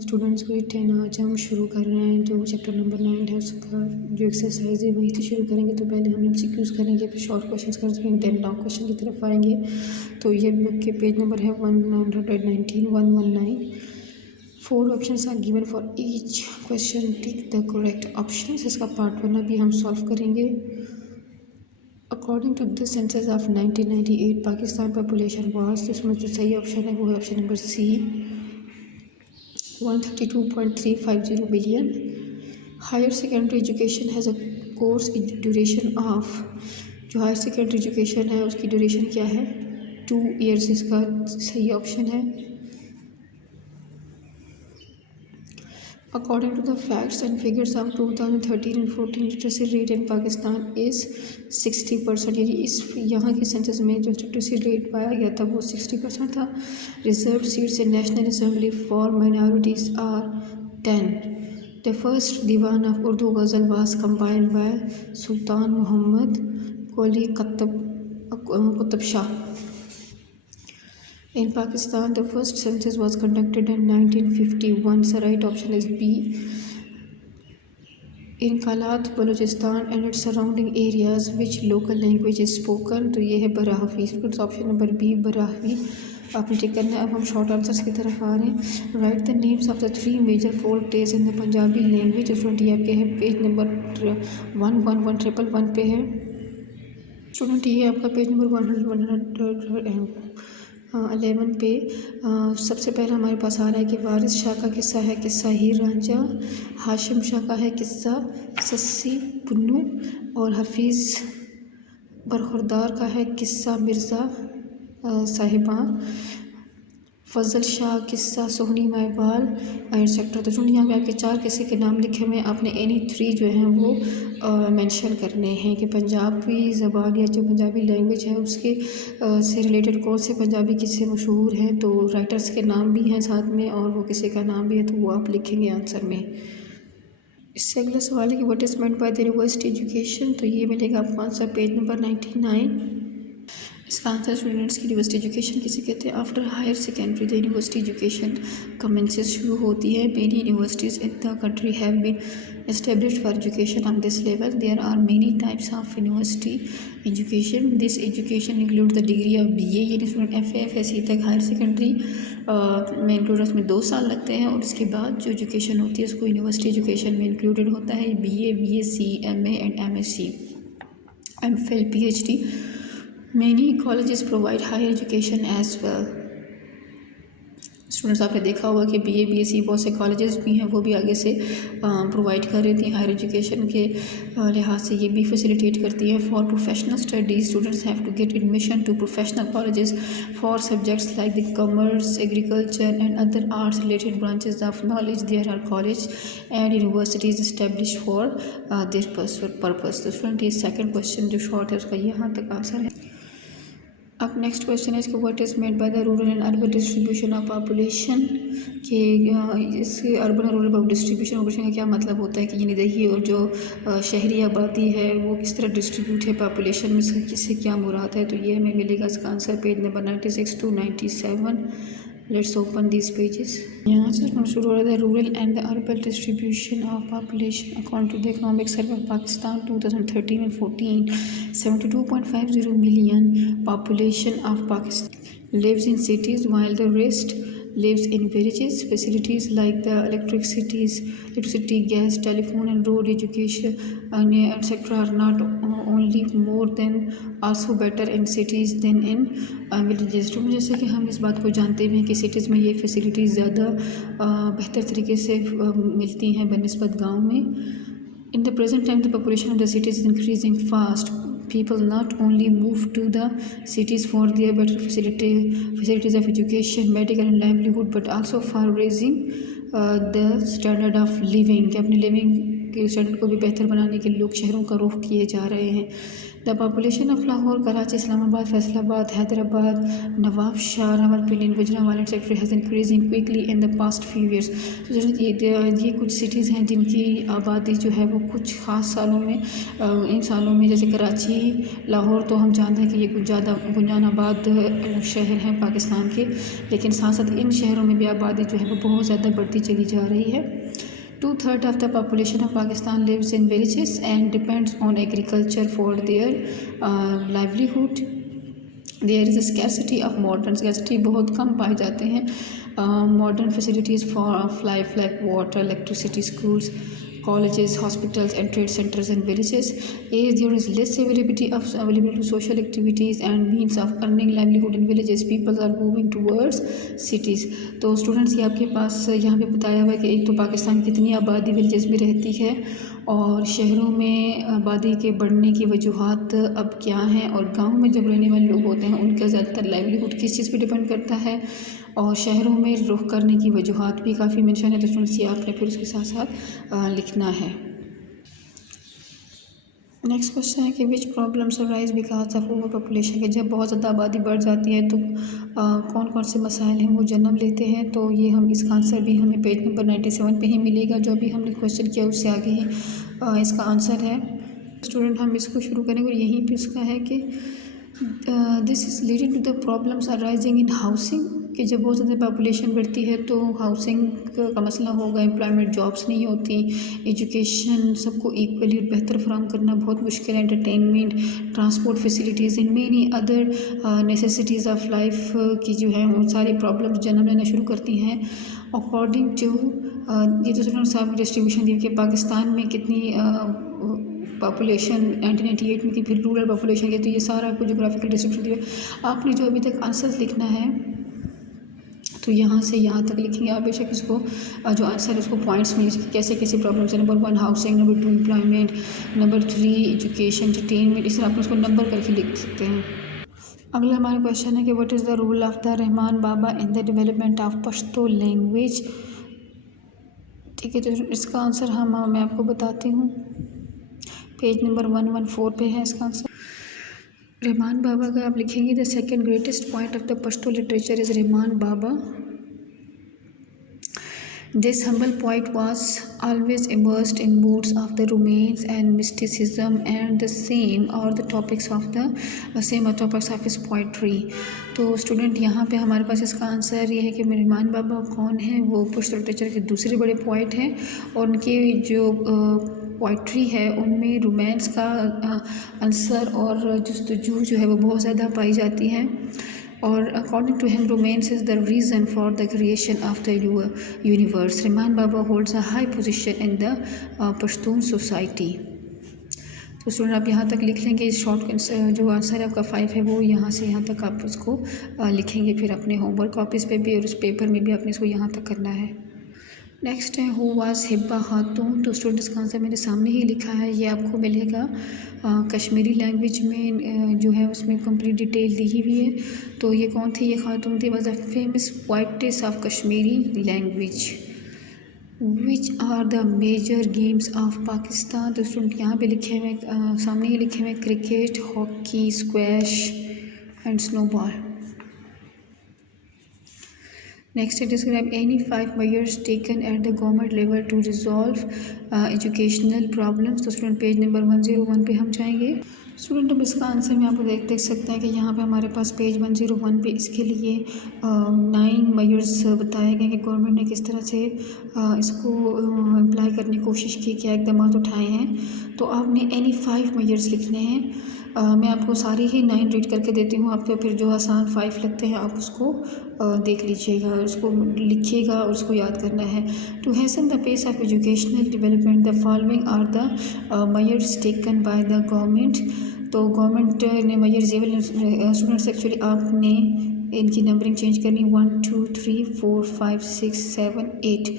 Students grade 10 आज हम शुरू कर रहे हैं। जो चैप्टर नंबर 9 है उसका जो एक्सरसाइज है वही से शुरू करेंगे। तो पहले हम एमसीक्यूज करेंगे, फिर शॉर्ट क्वेश्चंस करेंगे, देन लॉन्ग क्वेश्चन की तरफ आएंगे। तो ये बुक के पेज नंबर है 119 119। 4 options are given for each question, tick the correct option. इसका पार्ट 1 अभी हम सॉल्व करेंगे। According to the census of 1998 Pakistan population was, इसमें जो सही ऑप्शन है वो है option number C, 132.350 billion. Higher secondary education has a course duration of, जो हायर सेकेंडरी एजुकेशन है उसकी ड्यूरेशन क्या है, 2 years। इसका सही ऑप्शन है। According to the facts and figures of 2013 and 14, literacy rate in Pakistan is 60%। यानी इस यहाँ के सेंसस में जो लिटरेसी रेट पाया गया था वो 60% था। Reserve seats in national assembly for minorities are 10। The first diwan of Urdu ghazal was compiled by Sultan Muhammad Quli Qutb Shah. In Pakistan, the first census was conducted in 1951. The right option is B. In Kalat, Balochistan and its surrounding areas, which local language is spoken? तो ये है बराहवी। Option number B बराहवी आपने टिक करना है। अब हम short answers की तरफ आ रहे हैं। Write the names of the 3 major folk tales in the Punjabi language. Student ये आपके है पेज नंबर 111 पे है। स्टूडेंट ये आपका पेज नंबर 111 पे सबसे पहला हमारे पास आ रहा है कि वारिस शाह का किस्सा है किस्सा हीर रांझा, हाशिम शाह का है किस्सा सस्सी पुन्नू, और हफीज़ बरखुरदार का है किस्सा मिर्ज़ा साहिबा, फजल शाह किस्सा सोहनी माहबाल एटसेट्रा। तो सुनिए यहाँ पे आपके 4 किस्से के नाम लिखे हुए हैं। आपने एनी 3 जो हैं वो मेंशन करने हैं कि पंजाबी ज़बान या जो पंजाबी लैंग्वेज है उसके से रिलेटेड कौन से पंजाबी किस्से मशहूर हैं। तो राइटर्स के नाम भी हैं साथ में और वो किसी का नाम भी है, तो वो आप लिखेंगे आंसर में। इससे अगला सवाल है कि what is meant by the university education. तो ये मिलेगा आपको आंसर पेज नंबर 99। इसका आंसर स्टूडेंट्स की यूनिवर्सिटी एजुकेशन किसे कहते हैं। After higher secondary the university education commences शुरू होती है। Many universities in the country have been established for education on this level. There are many types of university education. This education includes the degree of BA, यानी student FA तक higher secondary में include, उसमें 2 साल लगते हैं और इसके बाद जो एजुकेशन होती है उसको यूनिवर्सिटी एजुकेशन में इंक्लूडेड होता है। BA, BSc, MA and MSc, MPhil, PhD. Many colleges provide higher education as well. Students आपने देखा होगा कि BA, BSc बहुत से कॉलेजेस भी हैं वो भी आगे से प्रोवाइड कर रही थी हायर एजुकेशन के लिहाज से ये भी फैसिलिटेट करती है। For professional studies students have to get admission to professional colleges for subjects like the commerce, agriculture and other arts related branches of knowledge. There are college and universities establish for this purpose. तो student ये second question जो short है उसका यहाँ तक answer है। अब next question है इसको what is made by the rural and urban distribution of population. के इसके अर्बन और रूरल डिस्ट्रीब्यूशन का क्या मतलब होता है कि यानी देखिए और जो शहरी आबादी है वो किस तरह डिस्ट्रीब्यूट है पॉपुलेशन में, किससे क्या मुराद है। तो ये हमें मिलेगा इसका answer page number 96 to 97। Let's open this pages. यहाँ से शुरू हो रहा है rural and the urban distribution of population according to the economic survey of Pakistan 2013 and 14। 72.50 million population of Pakistan lives in cities while the rest lives in villages. Facilities like the electricity, gas, telephone and road education etc. are not only more than also better in cities than in villages. तो जैसे कि हम इस बात को जानते हैं कि सिटीज़ में ये फैसिलिटीज़ ज़्यादा बेहतर तरीके से मिलती हैं बनस्बत गाँव में। In the present time, the population of the cities is increasing fast. People not only move to the cities for their better facilities of education, medical and livelihood, but also for raising the standard of living, कि अपने living के standard को भी बेहतर बनाने के लिए लोग शहरों का रुख किए जा रहे हैं। The population of Lahore, Karachi, Islamabad, Faisalabad, Hyderabad, Nawab Shah, Rawalpindi, Gujranwala sector has increasing quickly in the past few years. तो ये कुछ सिटीज़ हैं जिनकी आबादी जो है वो कुछ ख़ास सालों में इन सालों में, जैसे कराची, लाहौर तो हम जानते हैं कि ये कुछ ज़्यादा गुंजान आबाद शहर हैं पाकिस्तान के, लेकिन साथ साथ इन शहरों में भी आबादी जो है वो बहुत ज़्यादा बढ़ती चली जा रही है। 2/3 of the population of Pakistan lives in villages and depends on agriculture for their livelihood. There is a scarcity of modern, scarcity बहुत कम पाए जाते हैं modern facilities for life like water, electricity, schools, colleges, hospitals and trade centers in villages. As there is less availability to social activities and means of earning livelihood in villages, people are moving towards cities. तो students ये आपके पास यहाँ पे बताया हुआ है कि एक तो पाकिस्तान की कितनी आबादी विलेजेस में रहती है और शहरों में आबादी के बढ़ने की वजूहात अब क्या हैं, और गांव में जब रहने वाले लोग होते हैं उनका ज़्यादातर लाइवलीहुड किस चीज़ पे डिपेंड करता है, और शहरों में रुख करने की वजूहात भी काफ़ी मेंशन है। तो स्टूडेंट्स ये आपने फिर उसके साथ साथ लिखना है। नेक्स्ट क्वेश्चन है कि which problems arise because of over population, के जब बहुत ज़्यादा आबादी बढ़ जाती है तो कौन कौन से मसाइल हैं वो जन्म लेते हैं। तो ये हम इसका आंसर भी हमें पेज नंबर 97 पे ही मिलेगा, जो भी हमने क्वेश्चन किया उससे आगे ही इसका आंसर है। स्टूडेंट हम इसको शुरू करेंगे और यहीं पे उसका है कि this is leading to the problems arising in housing, कि जब बहुत ज़्यादा पॉपुलेशन बढ़ती है तो हाउसिंग का मसला होगा, एम्प्लॉयमेंट जॉब्स नहीं होती, एजुकेशन सबको इक्वली बेहतर फराहम करना बहुत मुश्किल है, entertainment, transport facilities and many other necessities of life की जो है वो सारी प्रॉब्लम्स जन्म लेना शुरू करती हैं। अकॉर्डिंग टू ये तो स्टूडेंट्स आप डिस्ट्रीब्यूशन दी कि पाकिस्तान में कितनी पॉपुलेशन 1998 में की, फिर रूरल पॉपुलेशन की, तो ये सारा आपको जोग्राफिकल डिस्ट्रीब्यूशन दिया। आपने जो अभी तक आंसर्स लिखना है तो यहाँ से यहाँ तक लिखेंगे आप, बेशक इसको जो आंसर है उसको पॉइंट्स में कैसे कैसे प्रॉब्लम्स है, number 1 housing, number 2 employment, number 3 education, entertainment, इस तरह आप उसको नंबर करके लिख सकते हैं। अगला हमारा क्वेश्चन है कि what is the role of the Rahman Baba in the development of Pashto language. ठीक है, तो इसका आंसर मैं आपको बताती हूँ, पेज नंबर 114 पे है इसका आंसर। रहमान बाबा का आप लिखेंगे the second greatest point of the Pashto literature is Rahman Baba. This humble poet was always immersed in moods of the romance and mysticism, and the same are the topics of his poetry. तो student यहाँ पे हमारे पास इसका answer ये है कि रहमान बाबा कौन है, वो पश्तो लिटरेचर के दूसरे बड़े पोइट हैं और उनकी जो पोइट्री है उनमें रोमांस का आंसर और जस्तजू जो है वो बहुत ज़्यादा पाई जाती है। और according to him romance is the reason for the creation of the universe. Rahman Baba holds a high position in the Pashtun society. तो स्टूडेंट आप यहाँ तक लिख लेंगे, शॉर्ट जो आंसर है आपका 5 है वो यहाँ से यहाँ तक आप उसको लिखेंगे फिर अपने होमवर्क कॉपीज़ पे भी और उस पेपर में भी आपने इसको यहाँ तक करना है। नेक्स्ट है हु वाज हिब्बा खातून। तो स्टूडेंट्स का आंसर मेरे सामने ही लिखा है, ये आपको मिलेगा कश्मीरी लैंग्वेज में जो है उसमें कंप्लीट डिटेल दी हुई है। तो ये कौन थी, ये खातून थी, was a famous poetress of Kashmiri language. Which are the major games of Pakistan. तो स्टूडेंट यहाँ पे लिखे हुए सामने ही लिखे हुए cricket, hockey, squash and snowball. Next, describe any 5 measures taken at the government level to resolve educational problems। तो student page number 101 पे हम जाएंगे। स्टूडेंट अब इसका आंसर में आपको देख सकते हैं कि यहाँ पे हमारे पास पेज 101 पे इसके लिए 9 मेजर्स बताए गए कि गवर्नमेंट ने किस तरह से इसको अप्लाई करने की कोशिश की, क्या इकदाम उठाए हैं। तो आपने एनी 5 मेजर्स लिखने हैं। मैं आपको सारी ही 9 रीड करके देती हूँ, आपको फिर जो आसान 5 लगते हैं आप उसको देख लीजिएगा, उसको लिखिएगा और उसको याद करना है। To hasten the pace of educational development the following are the measures taken by the government. तो गवर्नमेंट ने मेजर्स स्टूडेंट्स एक्चुअली आपने इनकी नंबरिंग चेंज करनी 1 2 3 4 5 6 7 8।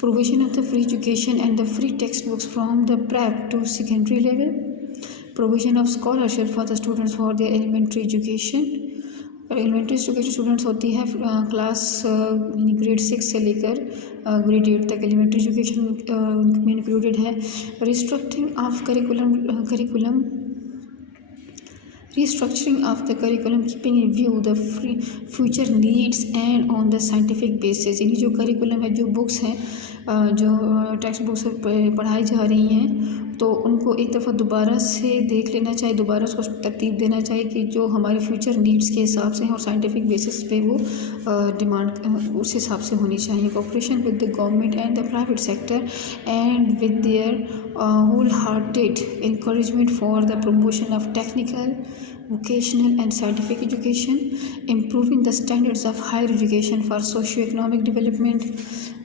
Provision of the free education and the free text books from the prep to secondary level. Provision of scholarship for the students for their elementary education, elementary education students होती है class यानी grade 6 से लेकर grade 8 तक elementary education में included है। Restructuring of curriculum restructuring of the curriculum keeping in view the future needs and on the scientific basis। यानी जो करिकुलम है, जो बुक्स हैं, जो टेक्स्ट बुक्स पढ़ाई जा रही हैं, तो उनको एक दफ़ा दोबारा से देख लेना चाहिए, दोबारा उसको तरतीब देना चाहिए कि जो हमारे फ्यूचर नीड्स के हिसाब से हैं और साइंटिफिक बेसिस पे वो डिमांड उस हिसाब से होनी चाहिए। Cooperation with the government and the private sector and with their whole hearted encouragement for the promotion of technical, vocational and scientific education, improving the standards of higher education for socio-economic development,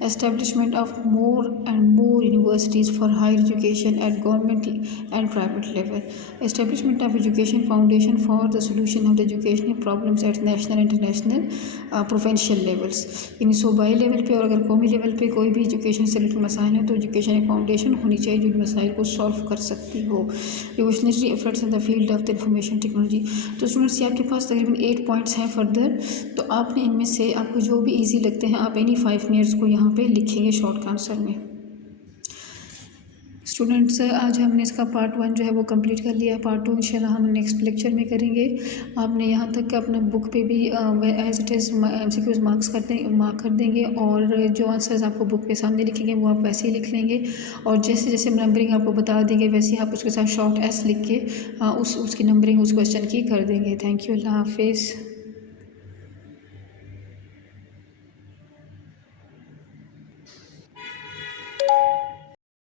establishment of more and more universities for higher education at government and private level, establishment of education foundation for the solution of the educational problems at national, international, provincial levels। यानी सूबाई level पे और अगर कौमी level पे कोई भी education से रिलेटेड मसाइल हैं तो एजुकेशन एक फाउंडेशन होनी चाहिए जो इन मसाइल को सॉल्व कर सकती हो। Revolutionary efforts in the field of the information technology. तो स्टूडेंट्स ये आपके पास तकरीबन 8 पॉइंट्स हैं फर्दर, तो आपने इनमें से आपको जो भी ईजी लगते हैं आप एनी 5 मिनट्स को यहाँ पे लिखेंगे शॉर्ट आंसर में। स्टूडेंट्स आज हमने इसका पार्ट 1 जो है वो कंप्लीट कर लिया है। पार्ट 2 इंशाल्लाह हम नेक्स्ट लेक्चर में करेंगे। आपने यहाँ तक कि अपना बुक पे भी as it is MCQs mark कर देंगे और जो आंसर्स आपको बुक पे सामने लिखेंगे वो आप वैसे ही लिख लेंगे और जैसे जैसे नंबरिंग आपको बता देंगे वैसे ही आप उसके साथ शॉर्ट एस लिख के उसकी नंबरिंग उस क्वेश्चन की कर देंगे। थैंक यू, अल्लाह हाफिज़।